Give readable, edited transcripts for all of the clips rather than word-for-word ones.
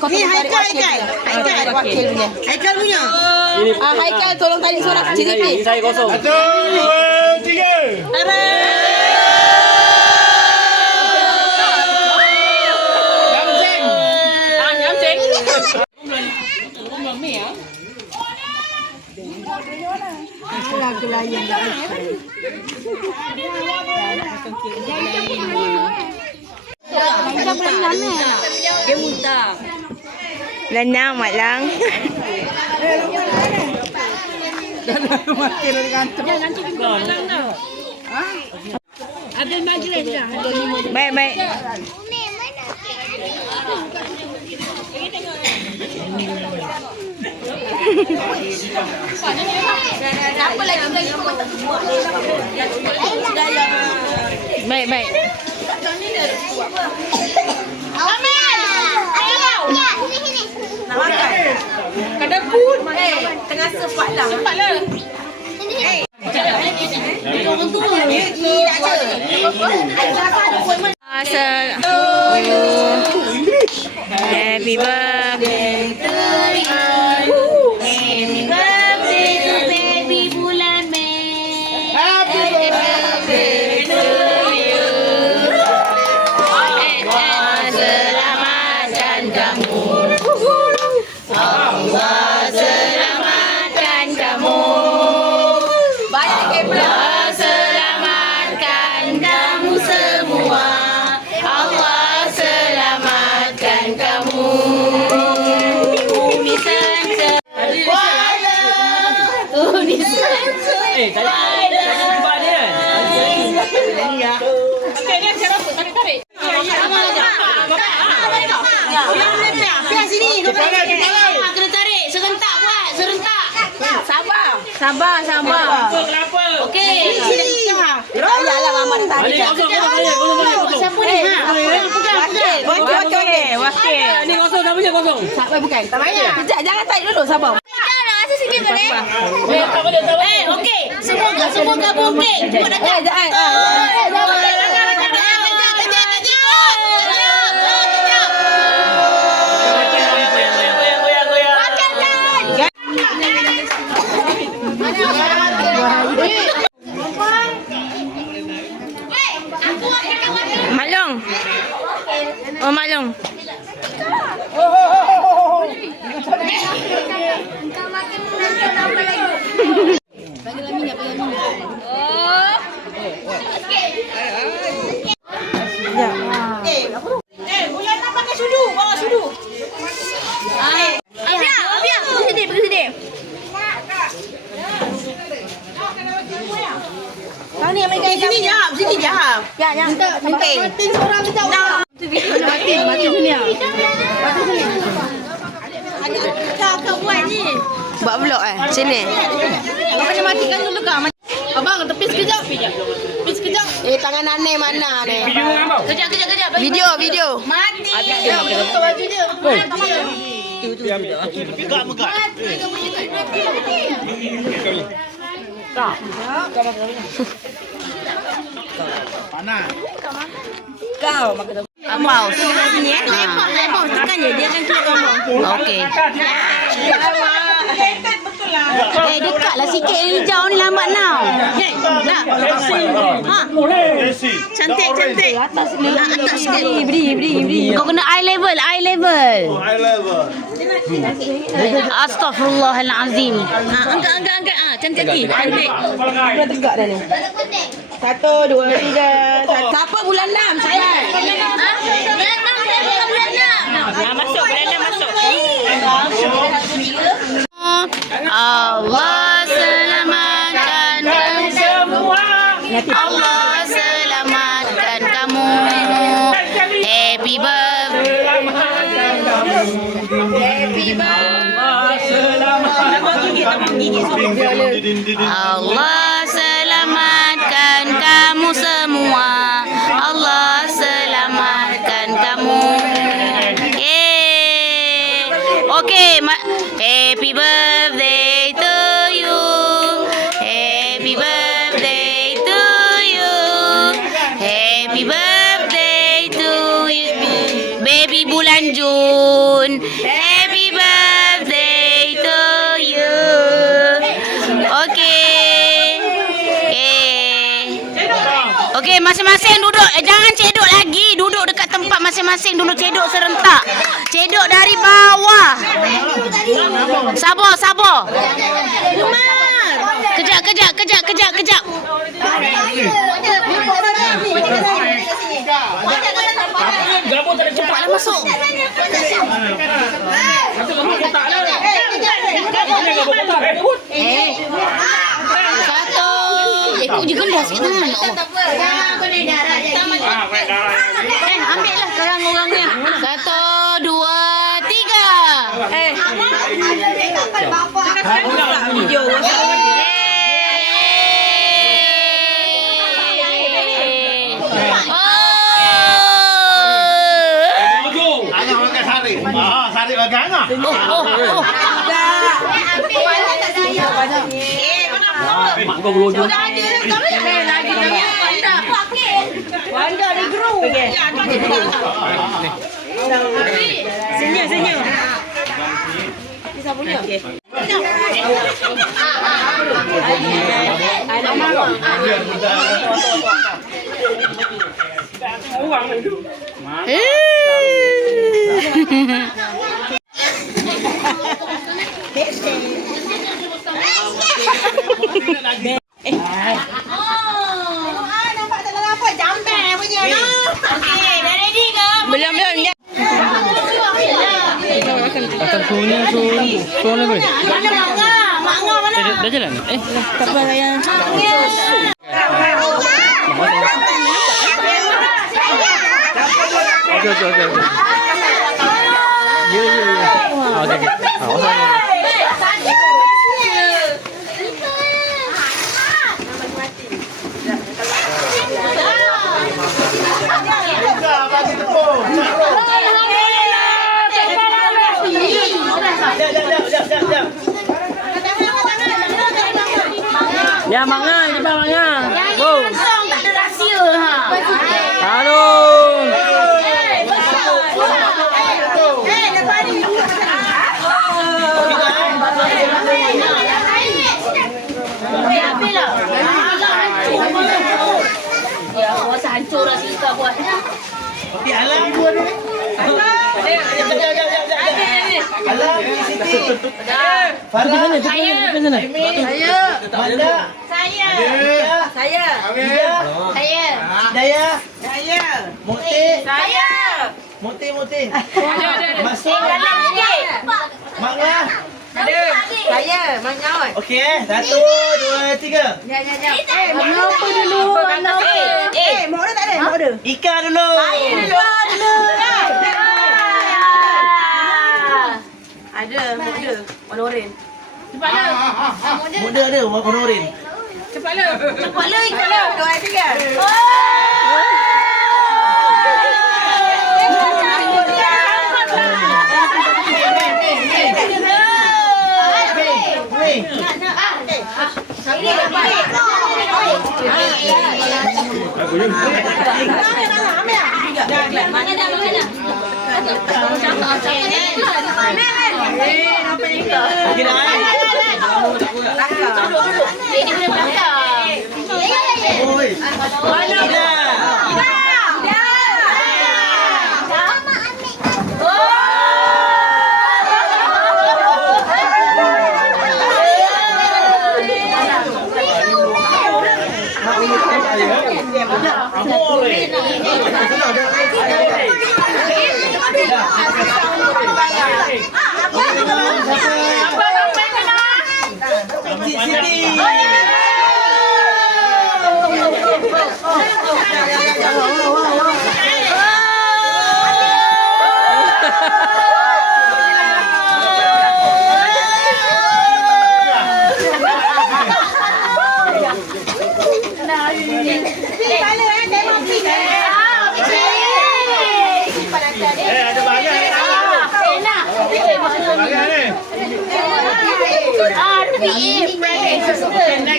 Kau ni Haikal wakil punya. Haikal punya. Haikal tolong tarik suara kecil sikit. Saya kosong. 1, 2, 3. Dia muntah. Lenang mak lang. Habis majlis dah. Baik baik. Siapa lagi Baik baik. Amin. Nak makan. Kadang pun. Tengah sepat lah. Happy birthday to you. Happy birthday to baby bulan Mei. Happy birthday to you. Selamatkan kamu. Allah selamatkan kamu. Allah selamatkan kamu semua. Allah selamatkan kamu. Tadi jumpa dia kan? Okey, dia cara tarik. Biar sini. Kepala. Kena tarik. Serentak buat. Serentak. Sabar. Kenapa? Okey. Ayalah mama dah tarik. Kosong. Siapa ni? Wakil. Ni kosong, siapa je kosong? Bukan. Tak payah. Kejap, jangan tarik dulu. Sabar. Rasa sikit boleh? Tak boleh. Okey. Semua gabung okey. Buat dekat. Maklong. Oh maklong. Bulan nak pakai sudu. Bawa sudu. Abia. Pergi sini. Kau ni ambil kain sini jap. Sini jap. Ya. Minta seorang minta. Mati sini ah. Kau buat ni. Buat vlog sini. Kau kena matikan dulu kau. Abang tepi sekejap. Tangan Aneh mana ni? Kejap. Video. Mati. Betul baju dia. Apa? Lepas tekan je dia akan keluar gambar. Okey. Dekatlah sikit hijau ni lambat now. Nak. Cantik. Atas sikit. Beri. Kau kena eye level. Astaghfirullahalazim. Angkat. Cantik lagi. Cantik. Dah tegak dah ni. 1, 2, 3. Siapa bulan 6? Saya. Bulan 6. Masuk. Allah selamatkan kamu semua. Allah selamatkan kamu. Happy birthday. Allah selamatkan kamu semua. Allah selamatkan kamu. Okay, happy birthday to you. Happy birthday to you. Happy birthday to you. Baby bulan Jun. Happy birthday to you. Okey. Okey, masing-masing duduk. Jangan cedok lagi. Duduk dekat tempat masing-masing dulu, cedok serentak. Cedok dari bawah. Sabar. Kejap. Gabung tak ada cepat. Cepatlah masuk. Kata gabung kotak lah. Gabung kotak. Satu. Kau je gendas kat tangan. Ambil lah sekarang orangnya. 1, 2, 3. Video. Sari bagan ah. Kau berujung. Wanda di grup. Senyum. Bisa punya. Nampak tak apa jamban punya no. Okey, dah ready ke? Belum. Akan suhunya suhu lebih. Mana? Dah jalan? Tak apa saya. Okey. Ya. Okey. Bagi tepung. Jap. Ya, mangan, cepat mangan. Go. Tak ada rahsia ha. Aduh. Hancur lah Sika buat. Di alam gua ni. Alam Siti. Farah. Depan sana. Manda. Saya. Daya. Saya. Mukti. Saya. Mukti. Ada. Masuk. Mak Ngah. Saya. Mak Ngah. Okey, 1, 2, 3. Mengapa dulu? Mau order tak ada? Mau order. Ika dulu. Ada, mau order. Warna oren. Muda ada warna oren. Cepatlah, Ika. 2, 3.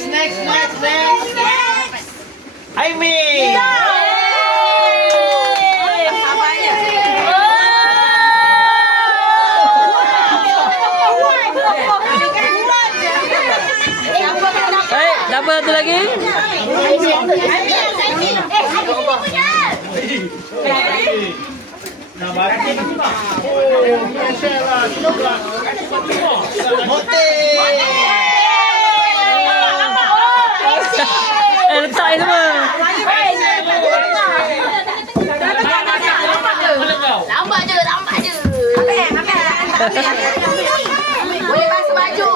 Next. Aimi. Siapa satu lagi? Letak semua. Lambat je. Boleh basuh baju.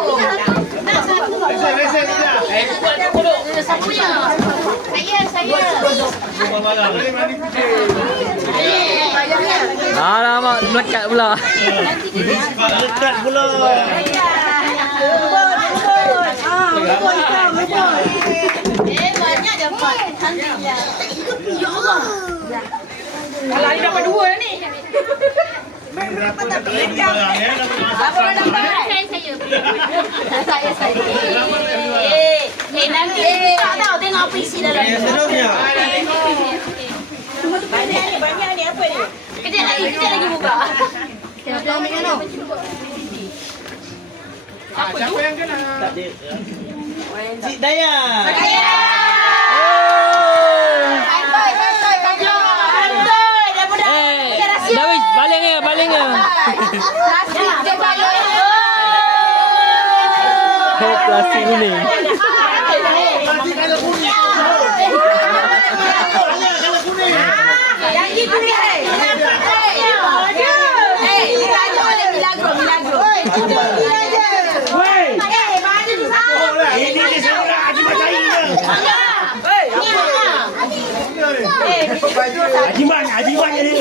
Siapa punya? Saya. Alamak, melekat pula. Dekat pula. Banyak dapat. Alhamdulillah. Ya Allah. Kalau ni dapat 2 dah ni. Berapa tak pegang? Apa dah dapat? Saya. Nanti tak tahu tengok apa isi dalam ni. Seterusnya. Banyak ni apa ni? Kejap lagi buka. Kita ambil kan tau. Siapa yang kena? Cik Dayan. Dawi, baling ke? Oh, plastik kuning. Yang itu ni. Milagro. Ini dia seorang Haji Macai ke? Haji Man ni.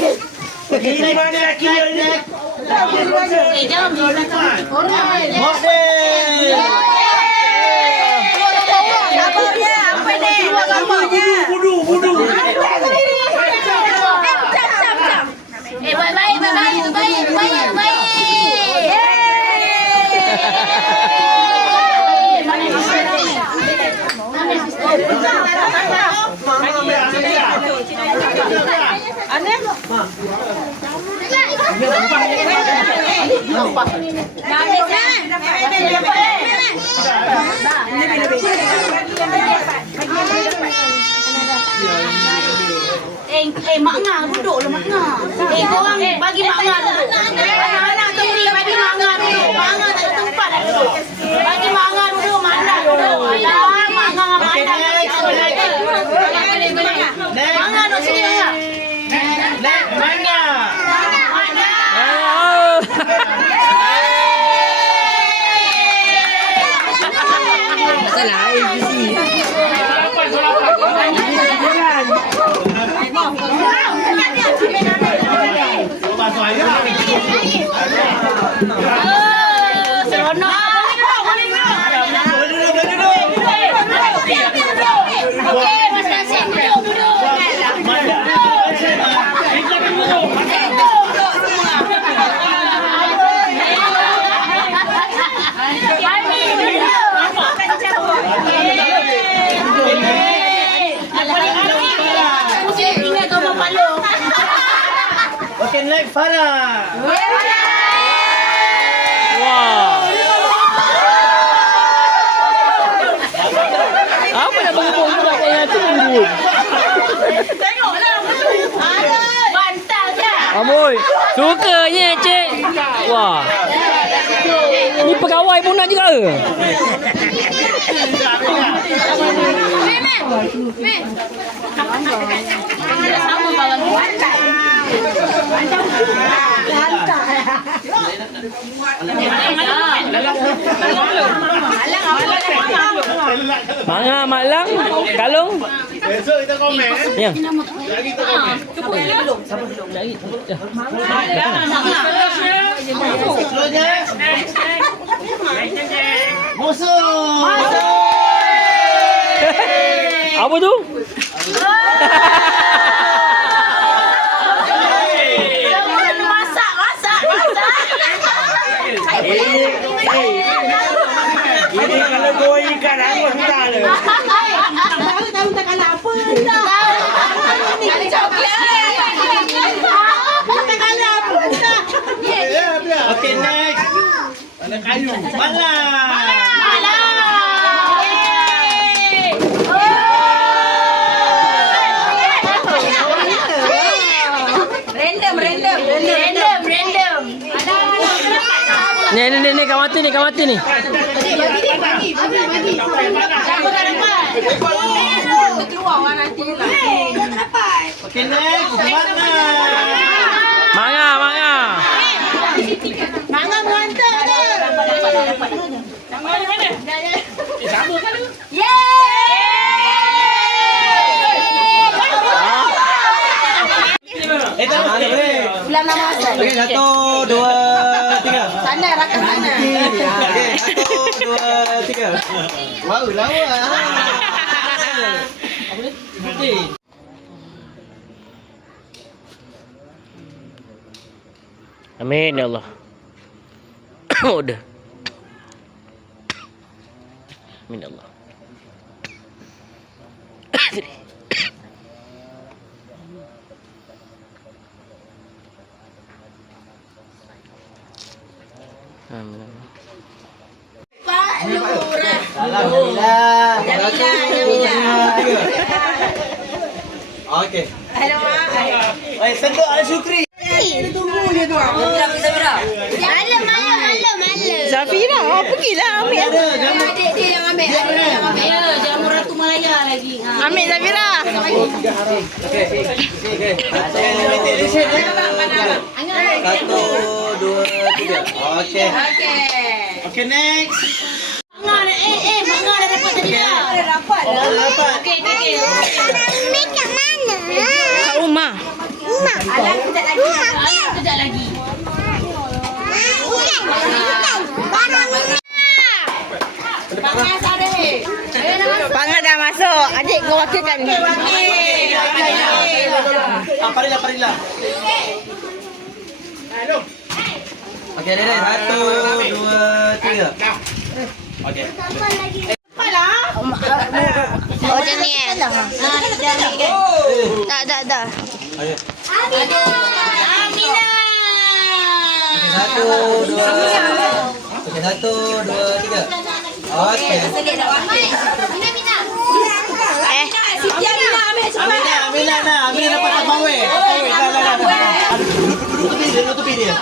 Ini mana laki dia ni? Jangan Model. Budu. Baik. Mak Ngah duduk lah Mak Ngah. Korang bagi Mak Ngah duduk. Anak-anak tepi bagi Mak Ngah duduk. Mak Ngah tak ada tempat nak duduk. Bagi Mak Ngah duduk, Mandak duduk. Alah, Mak Ngah dengan Mandak. Mak Ngah duduk sini Mak Ngah. Mana? Salah, Okey, masing-masing duduk. Okey, naik Farah. Wah. Apa nak berhubung pula dengan tu? Tengoklah. Bantal je. Amoy, sukanya cik. Wah. Ni pegawai pun nak juga ke? Sama balang bantal. Manga Malang, Kalung. Besok kita komen. Ya. Lagi kita komen. Seterusnya. Musuh. Apa tu? Ini kalau kau ikan aku tak ada. Tahu tak kalah apa dah. Kali coklat. Tak kalah apa dah. Okey, next. Ada kayu. Malang. Ni kau mati ni. Okey, next. Mana? Manga. Mangga mantap dah. Bulan Ramadan. Okey, 1, 2, 3. Sana rakan sana. Okey, 1, 2, 3. Wow, lawa. Amin ya Allah. Udah. Amin ya Allah. Amin ya Allah. Alhamdulillah. Okey. Hello mak. Baik, sendok Al Syukri. Zafira, pergilah ambil. Ada jamu. Adik dia yang ambil. Adik dia yang ambil. Ya, jamu Ratu Malaya lagi. Ambil Zafira. Okey. Ada limited edition. 1, 2, 3. Okey. Okey, next. Mangga dah dapat tadi dah. Dapat. Okey. Kat rumah. Alang kejap lagi. Pangat dah masuk. Adik kau wakilkan. Parila. Okey, Dede. 1, 2, 3. Okey. Oh, macam ni eh? Tak. Ayo. Amina. Okey, 1, 2, 3. Okey. Amina dapat abang weh. Dah. Tutupi dia.